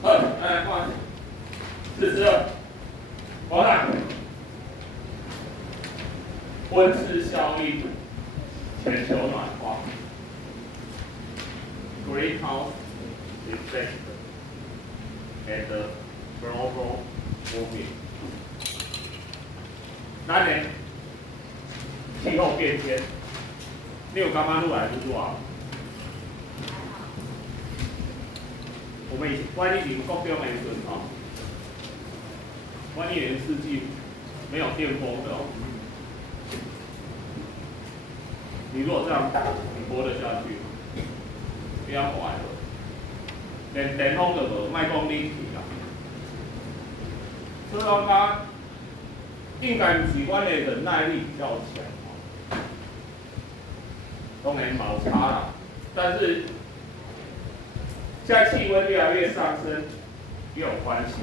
好，来看42，我看温室效应，全球暖化 （greenhouse effect） and global warming。咱的气候变迁，你有刚刚录来是多少？我们以前国中的时候，一年四季没有电风的哦。你如果这样，你活得下去吗？不要坏了，连电风都无，卖讲冷气啦。所以讲它应该不是阮的忍耐力比较强，当然冇差啦，但是。现在气温越来越上升，也有关系。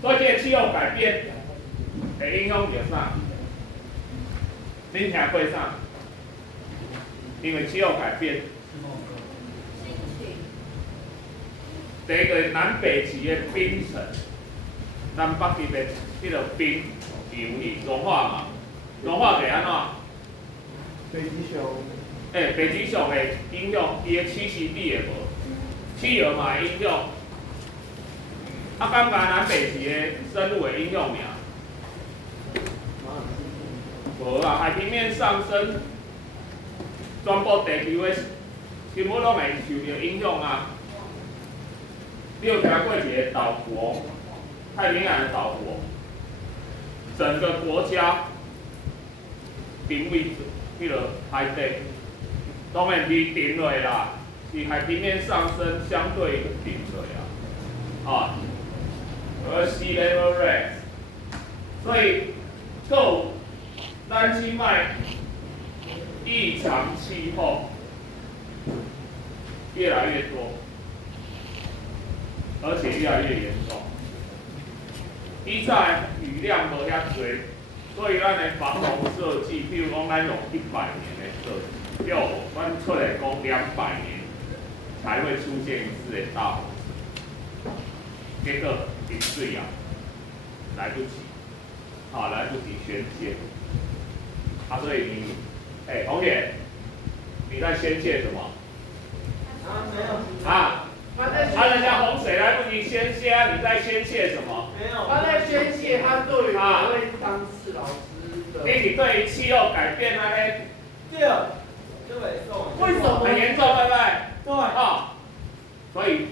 所以这个气候改变会影响到啥？恁听过啥？因为气候改变，第一个南北极的冰层，南北极的迄个冰流去融化嘛，融化会安怎？北极熊。北极熊会影响伊的栖息地的无，企鹅嘛会影响，敢南北极的生物会影响尔？无啦，海平面上升，全部地球的生物拢会受到影响啊。你有听过一个岛国，太平洋的岛国，整个国家定位迄个海底。当然是顶落啦，是海平面上升相对顶落啊，而 sea level rise， 所以够咱即卖异常气候越来越多，而且越来越严重。以前雨量无遐多，所以咱的防洪设计，比如讲咱用100年的设计。咱出来讲200年才会出现一次的大洪，结果饮水啊，来不及，来不及宣泄，所以你，同学，你在宣泄什么？没有。人家洪水来不及宣泄你在宣泄什么？没有。他在宣泄他对于每位当事老师的。你对于气候改变咧？对。为什么？很严重，对不对？对。所以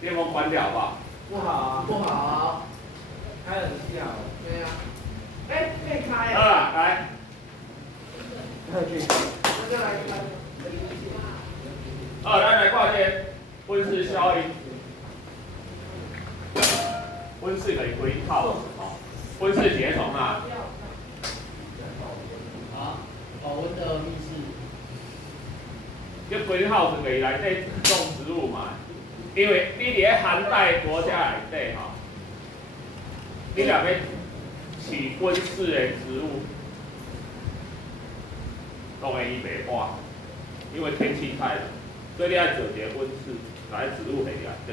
电风关掉好不好？不好啊。不好。开冷气啊。对啊。可以开啊。来。那就来开。咱来看这温室效应。温室可以归套温室节从哪？保温的密室。这greenhouse可以内底种植物嘛？因为你伫咧寒带国家内底你若要起温室的植物，当然伊袂活，因为天气太冷，所以你要做一个温室，来植物内底。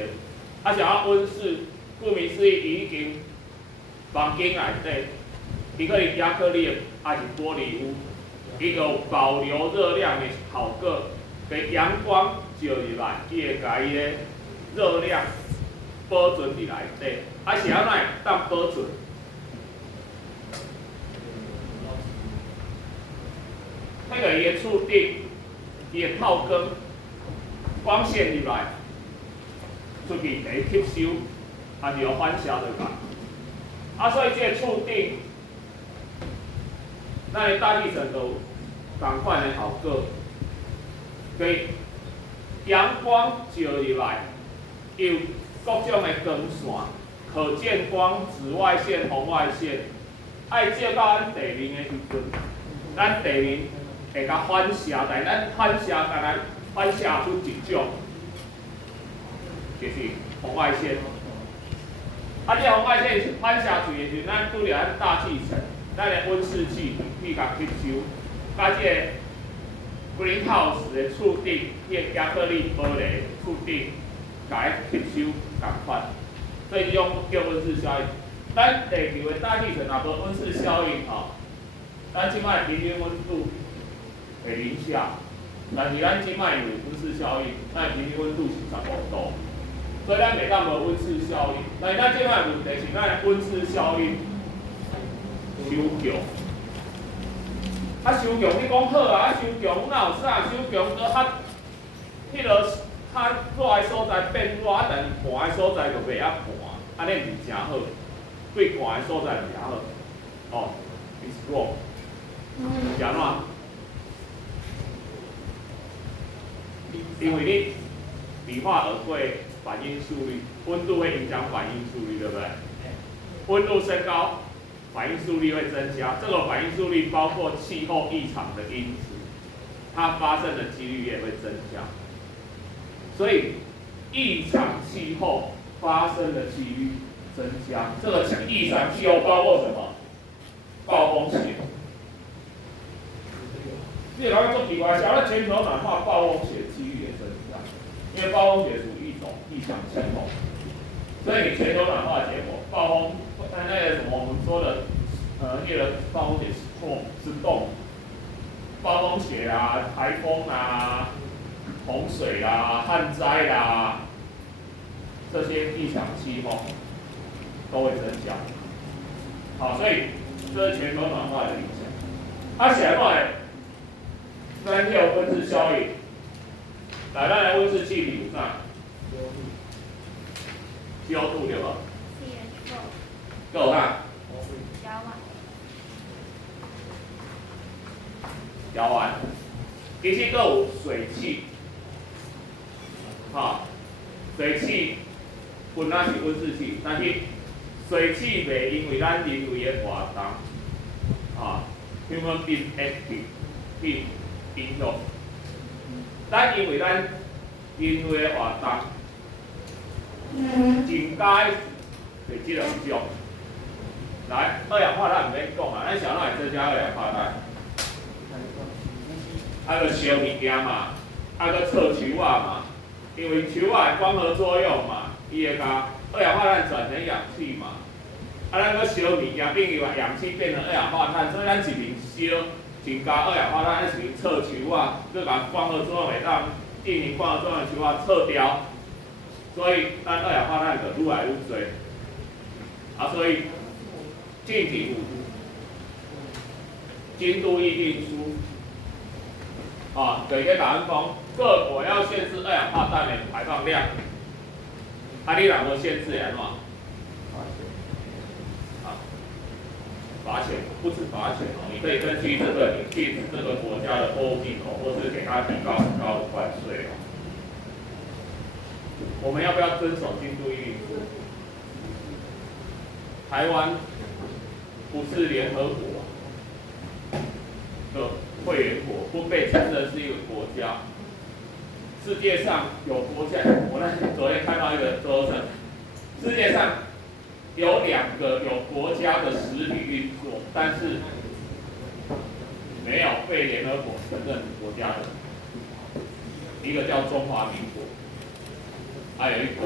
想要温室，顾名思义，伊已经房间内底，伊可以亚克力还是玻璃屋，伊有保留热量的好个。给阳光照入来，伊会甲伊的热量保存伫内底。是安怎当保存？那个伊的厝顶，伊的透光，光线入来，出去会吸收，是有反射对吧？所以这个厝顶，咱的大气层都同款的效果。给阳光照入来，有各种的光线，可见光、紫外线、红外线，爱照到咱地面的时阵，咱地面会甲反射，但咱反射甲咱反射出一种，就是红外线。这红外线反射出的是咱拄着咱大气层，咱的温室气体去甲吸收，甲这个 greenhouse 的厝顶，迄亚克力玻璃厝顶，甲伊吸收共款，所以用叫温室效应。咱地球的大气层若无温室效应吼，咱即摆平均温度会零下，但是咱即摆有温室效应，咱平均温度是15度，所以咱袂当无温室效应。但是咱即摆问题是咱温室效应收强。啊，收强你讲好啊，收强哪有啥？收强搁较迄落较热的所在变热，但是寒的所在就袂遐寒，安尼毋是诚好。对寒的所在就较好。哦 ，is wrong。是安怎？因为你理化而会反应速率，温度会影响反应速率，对不对？温度升高。反应速率会增加，这个反应速率包括气候异常的因子，它发生的几率也会增加。所以异常气候发生的几率增加，这个异常气候包括什么？暴风雪。这个做奇怪，像全球暖化，暴风雪几率也增加，因为暴风雪属于一种异常气候，所以你全球暖化的结果，暴风。那个什么我们说的，那个暴风雪是冻，暴风雪啦、台风啦、洪水啦、旱灾啦，这些异常气候都会增加。好，所以这是全球暖化的影响。它写来，咱叫温室效应，来，咱来温室气体有啥？CO2对吧？够哈？调完，其实还有水汽，水汽本来是温室气，但是水汽袂因为咱人为的活动，human being active 去影响，咱因为咱人为的活动，增加是这两种。来，二氧化碳唔免讲啊，咱想哪会增加二氧化碳？个烧物件嘛，个测树仔嘛，因为树仔的光合作用嘛，伊会甲二氧化碳转成氧气嘛。咱个烧物件等于把氧气变成二氧化碳，所以咱一面烧增加二氧化碳，咱一面测树仔，佮把光合作用会当进行光合作用的树仔测掉，所以咱二氧化碳就愈来愈多。所以进题京都议定书，就伊个答案讲，各国要限制二氧化碳的排放量，你若无限制会安怎？罚钱，不止罚钱哦，你可以根据这个你禁止这个国家的货物进口，或是给他提高很高的关税哦。我们要不要遵守京都议定书？台湾不是联合国的会员国，不被承认是一个国家。世界上有国家，我昨天看到一个周深，世界上有2个有国家的实体运作，但是没有被联合国承认国家的，一个叫中华民国，还有一个，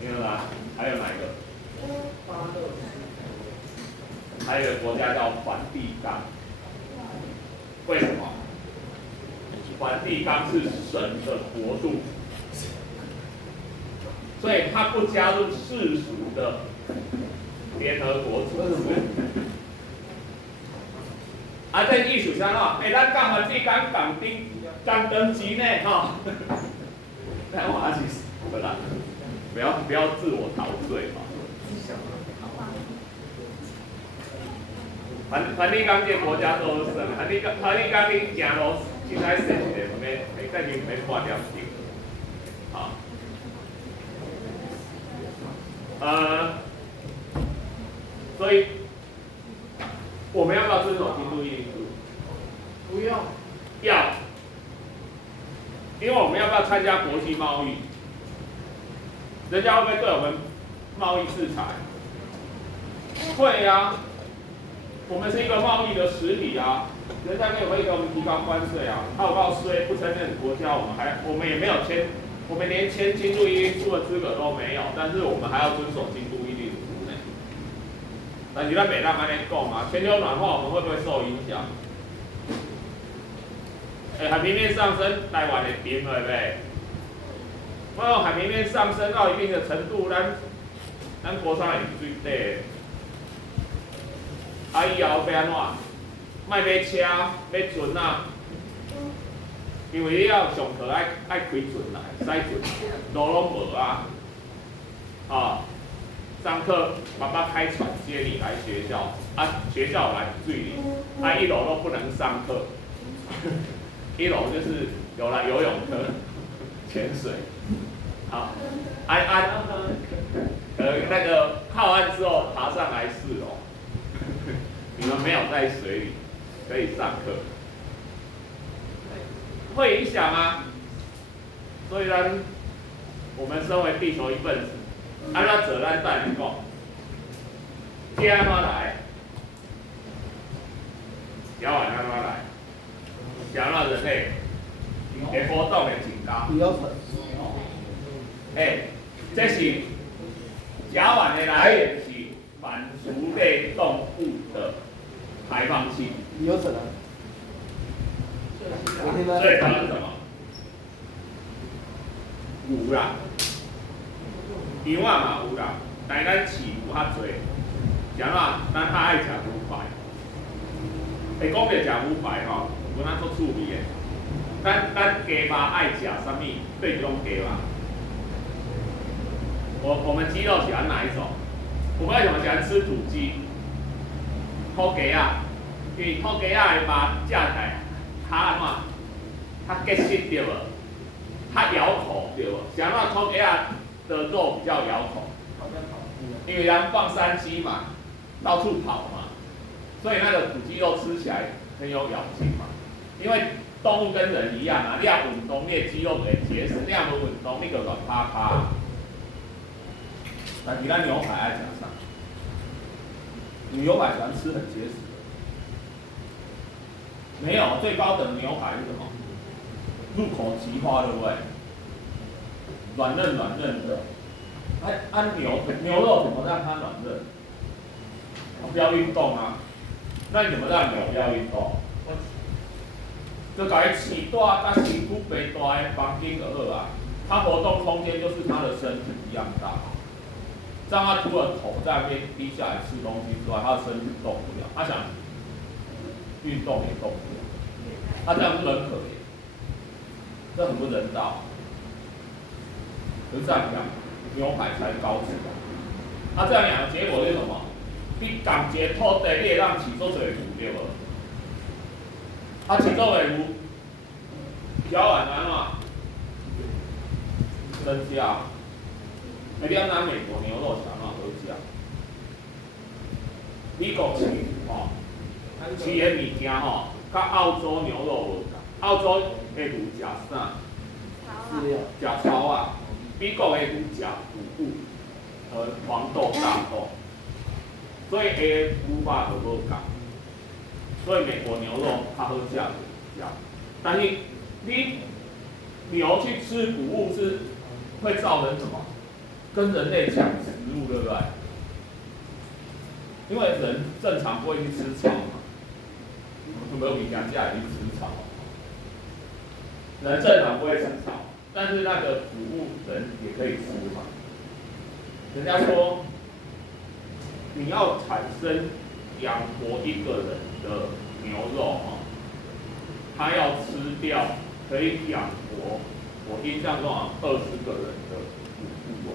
你看哪？还有哪一个？还有一个国家叫梵蒂冈，为什么？梵蒂冈是神的国度，所以它不加入世俗的联合国组织。这意思啥咯？咱甲梵蒂冈同登记呢，但我还是不啦，不要自我陶醉嘛。梵蒂冈这国家都是梵蒂冈你行路真爱踅一个，每个人每半点钟，所以我们要不要遵守京都议定书？不用。要，因为我们要不要参加国际贸易？人家会不会对我们贸易制裁？会啊，我们是一个贸易的实体啊。人家没有会给我们提高关税啊，报告税不承认国家，我们也没有签，我们连签京都议定书的资格都没有，但是我们还要遵守京都议定书呢。但是咱北当安尼讲嘛，全球暖化我们会不会受影响？海平面上升，台湾会冰了呗？我海平面上升到一定的程度，咱国产会水底。啊以后要安怎？莫买车，买船啊，因为你要上课爱开船来，驶船，路拢无啊。上课爸爸开船接你来学校，学校来水里，一楼都不能上课，一楼就是有了游泳课、潜水，那个靠岸之后爬上来4楼，你们没有在水里可以上课，会影响啊。所以呢，我们身为地球一份子，按照责任带来讲，接安怎来？交往安怎来？想让人类会活动的增加。这是甲烷的来源是反刍类动物的排放器。有可能。所以它是什么？牛啦，牛仔嘛有啦，但是咱饲牛较侪，啥啦？咱较爱食牛排。会讲着食牛排吼，有咱做趣味的。咱鸡肉爱食啥物？对种鸡肉。我们鸡肉喜欢哪一种？我们为什么喜欢吃土鸡？土鸡啊，因为土鸡啊的肉食起来较安怎？较结实对无？较咬口对无？想让土鸡啊的肉比较咬口，因为咱放山鸡嘛，到处跑嘛，所以那个土鸡肉吃起来很有咬劲嘛。因为动物跟人一样啊，你要运动，你的肌肉会结实；你要无运动，你就软趴趴。但是咱牛排爱吃啥？牛排喜欢吃很结实的。没有，最高等的牛排是什么？入口即化，对不对？软嫩软嫩的。牛肉怎么让它软嫩？不要运动啊。那你怎么让牛不要运动？就把它饲大，甲身躯肥大的房间就好啊。它活动空间就是它的身体一样大。这样它除了头在那边低下来吃东西之外，它的身体动不了。它想运动也动不了。它这样是不是很可怜？这很不人道。可是这样讲，牛排才高质量。它这样养的结果是什么？你同一个土地，你会让饲做侪牛对无？饲做的牛，小碗安怎？增加。你要拿美国牛肉想要好食？美国饲饲的物件吼，甲澳洲牛肉无同。澳洲的牛食啥？食草啊。美国的牛食谷物和黄豆、大豆，所以的牛肉就无同。所以美国牛肉较好食，但是你牛去吃谷物是会造成什么？跟人类抢食物，对不对？因为人正常不会去吃草嘛，没有比人家去吃草。人正常不会吃草，但是那个谷物人也可以吃嘛。人家说，你要产生养活一个人的牛肉他要吃掉可以养活我印象中好像20个人的谷物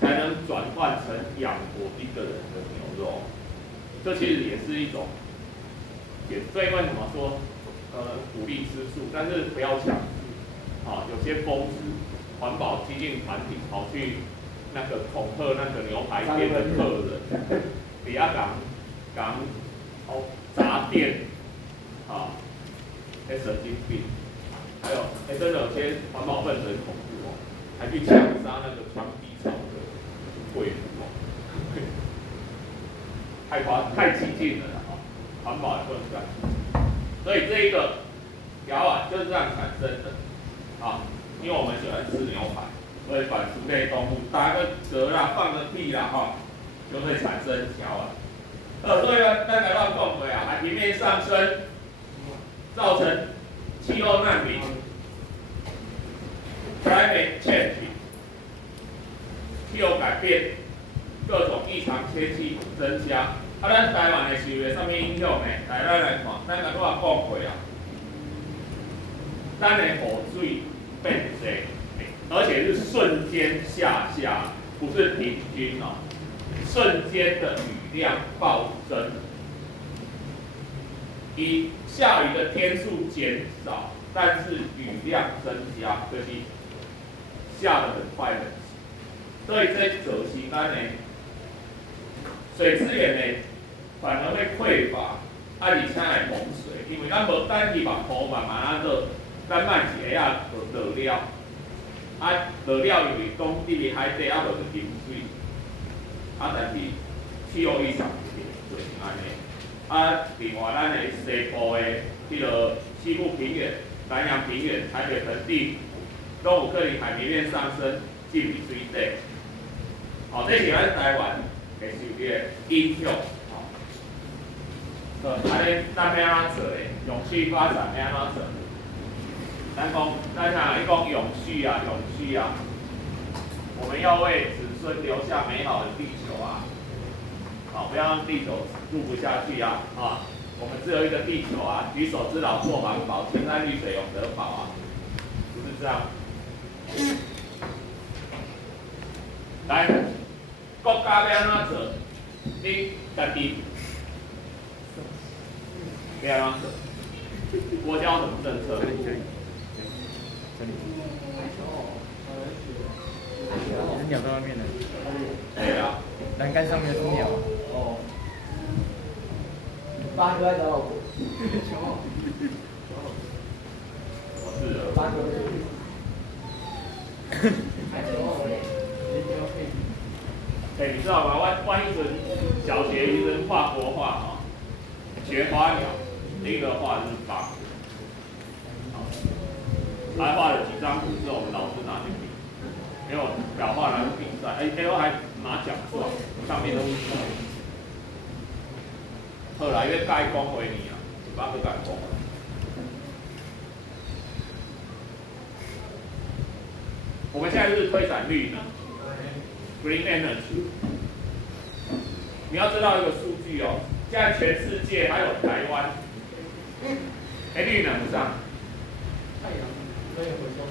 才能转换成养活一个人的牛肉。这其实也是一种，所以为什么说鼓励吃素，但是不要强制。有些疯子、环保激进团体跑去那个恐吓那个牛排店的客人，比较讲砸店，神经病。还有，真的有些环保分子很恐怖还去枪杀那个穿低潮的贵妇太激进了环保也不能这样。所以这一个条啊就是这样产生的啊，因为我们喜欢吃牛排，所以反刍类动物打个嗝啦、放个屁啦哈，就会产生条啊。所以呢，咱来乱讲过啊，海平面上升造成气候难民 （climate change）， 气候改变，各种异常天气增加。咱台湾会受到什么影响呢？来，咱来看，咱甲我讲过啊，咱的雨水变多，而且是瞬间下，不是平均哦，瞬间的雨量暴增。下雨的天数减少，但是雨量增加，就是下得很快的。所以这走时间呢，水资源呢反而会匮乏，而且会洪水，因为咱无等去把雨慢慢落，咱慢一下就落了，落了因为讲你伫海底啊无就饮水，但是气候异常就是安尼。另外咱的西部的西部平原、南洋平原、台北盆地，都有可能海平面上升进入水底。这是咱台湾会受到影响。安尼咱要安怎做咧？永续发展要安怎做？咱讲永续啊，我们要为子孙留下美好的地球啊！不要让地球住不下去啊！我们只有一个地球啊，举手之劳做环保，青山绿水永得保啊，不是这样。来，国家要安怎做？你家己要安怎做？国家有什么政策？鸟在外面呢。对啊。栏杆上面有鸟。八哥的哦。是的。八哥的。你知道吗？我以前小学以前画国画学花鸟，第一个画的是八哥。还画了几张图是我们老师拿去比，因为我裱画拿去比赛，最后还拿奖状，上面都是字。后来越盖恭维你啊，八个盖恭。我们现在是推展绿能 （Green Energy）。你要知道一个数据哦，现在全世界还有台湾，绿能上。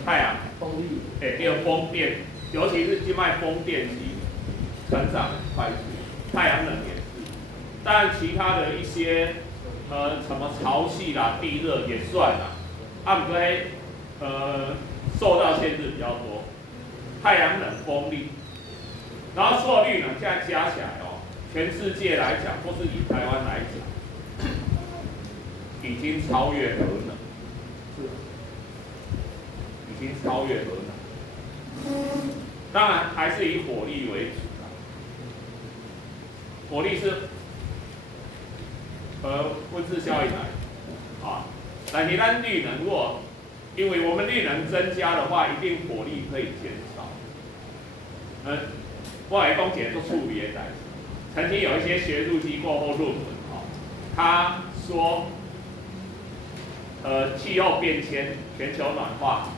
太阳、风力，还有风电，尤其是现在风电机成长很快速，太阳能也是。当然，其他的一些什么潮汐啦、地热也算啦，不过受到限制比较多。太阳能、风力，然后所有绿能现在加起来哦，全世界来讲，或是以台湾来讲，已经超越核能。已经超越核能，当然还是以火力为主啦。火力是温室效应来的，但是咱绿能如果因为我们绿能增加的话，一定火力可以减少。我来讲解做处理的代志。曾经有一些学术机构或论文，他说，气候变迁、全球暖化。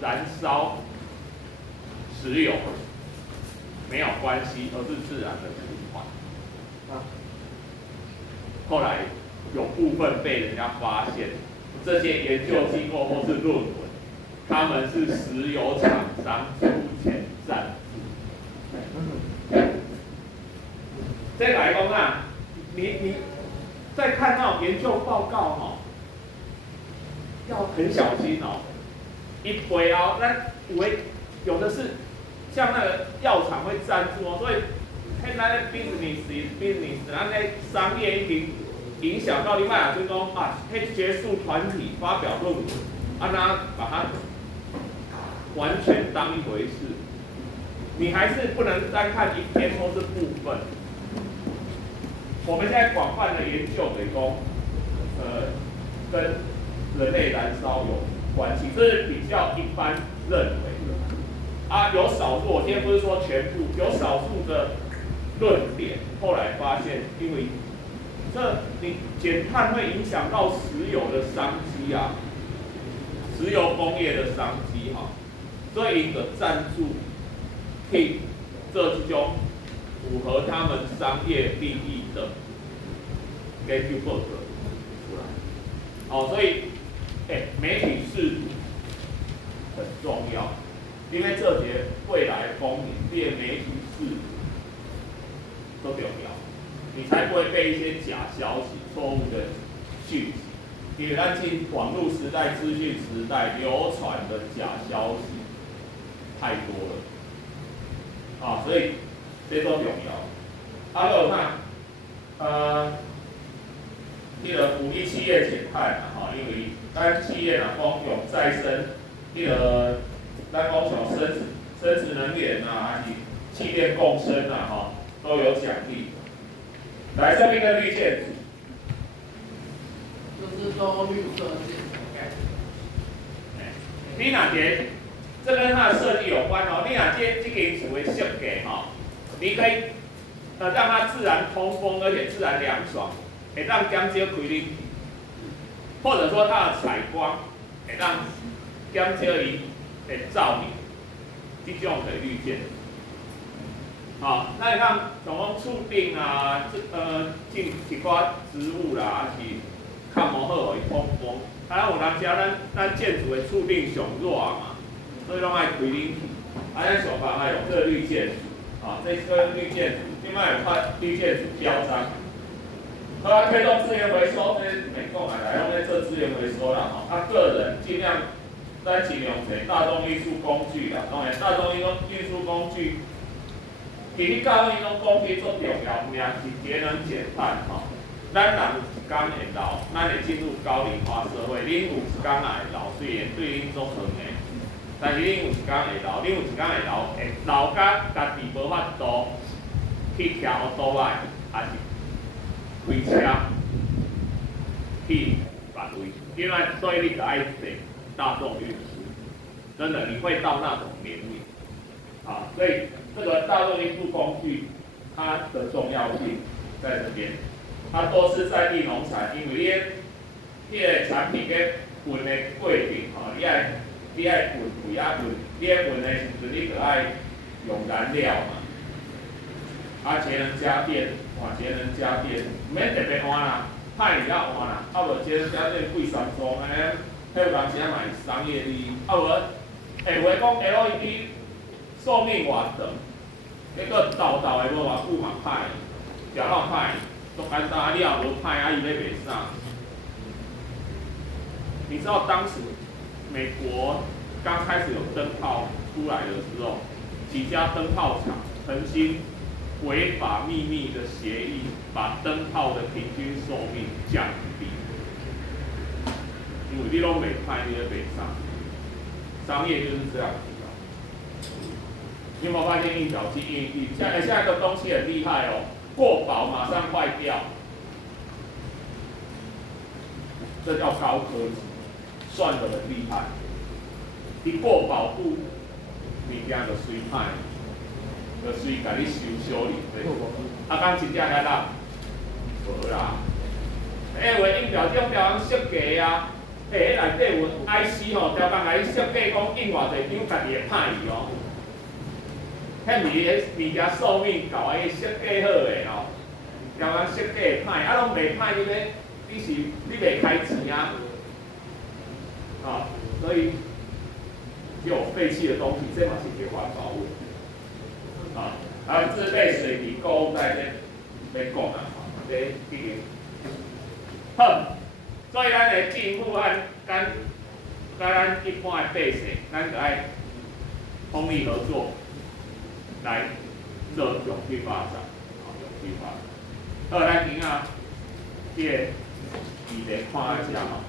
燃烧石油没有关系，而是自然的循环。后来有部分被人家发现，这些研究机构或是论文，他们是石油厂商出钱赞助。再来讲啊，你在看那种研究报告要很小心哦。一杯啊，有的是像那个药厂会赞助所以现在的 business， 咱那商业一定影响到另外就是说学术团体发表论文，那把它完全当一回事，你还是不能单看一篇或是部分。我们现在广泛的研究，跟人类燃烧有关系，这是比较一般认为的。啊，有少数，我今天不是说全部，有少数的论点，后来发现，因为这你减碳会影响到石油的商机啊，石油工业的商机哈，所以一个赞助，替这种符合他们商业利益的研究报告出来。哦，所以，媒体识读很重要，因为这节未来公民列媒体识读都重要，你才不会被一些假消息、错误的讯息。因为咱进网络时代、资讯时代，流传的假消息太多了，啊，所以这都重要。还有看，迄个鼓励企业减碳嘛，吼，因为咱企业若讲用再生，迄个咱讲像生殖能源啊，还是气电共生啊，吼，都有奖励。来，这边个绿建筑，就是都绿色建筑概念。你哪节？这跟它的设计有关哦。你哪节这个所谓设计哈，你可以让它自然通风，而且自然凉爽。会让减少开冷气，或者说它的采光会让减少伊的照明，这种的绿建。好，那你看像讲厝顶啊，种一寡植物啦，还是较无好互伊通风。啊，有人说咱建筑的厝顶上热嘛，所以拢爱开冷气。啊，咱想办法用这个绿建筑，啊，这个绿建筑，另外有看绿建筑标章。推动资源回收，这没讲来用在做资源回收啦吼。个人尽量咱尽量用大众运输工具啦，当然大众运输工具，其实教育种工具最重要，命是节能减碳吼。咱人有一天会老，咱会进入高龄化社会，恁有一天也会老，虽然对恁足远的，但是恁有一天会老，恁有一天会老甲家己无法度去骑奥多摆，还是？开车去别位，因为所以你就爱坐大众运输，真的你会到那种年龄，啊，所以这个大众运输工具它的重要性在这边，它都是在地农产，因为你个产品个运的过程吼，你爱运贵啊运，你咧运的时阵你就爱用燃料嘛，节能家电。节能家电，唔免特别换啦，歹尔啊换啦，啊无节能家电贵三双，安尼，迄有人时啊买商业利益，啊无，下回讲 LED 寿命偌长，迄个豆的无偌久嘛歹，调到歹，都简单，你也无歹啊，伊要卖啥？你知道当时美国刚开始有灯泡出来的时候，几家灯泡厂曾经违法秘密的协议，把灯泡的平均寿命降低，因为你拢袂歹，你咧卖啥？商业就是这样子的。你有没有发现印表机、印币？现在一个东西很厉害哦，过保马上坏掉，这叫高科技，算得很厉害。你过保护物件就随歹。就随甲你修理对，啊，敢真正遐烂，无啦。话印表这种标人设计啊，迄内底有 IC 吼，条工来设计讲印偌济张，家己会歹去哦。迄物件寿命够，伊设计好诶吼，条工设计会歹，啊，拢袂歹，你袂开钱啊，啊，所以这种废弃的东西，这嘛是一个环保问题。啊，还有自备水泥购物袋这要讲啊，这个好，所以咱的政府咱一般的百姓，咱就爱通力合作来做永续发展，永续发展。好，咱今仔这个议题看一下吼。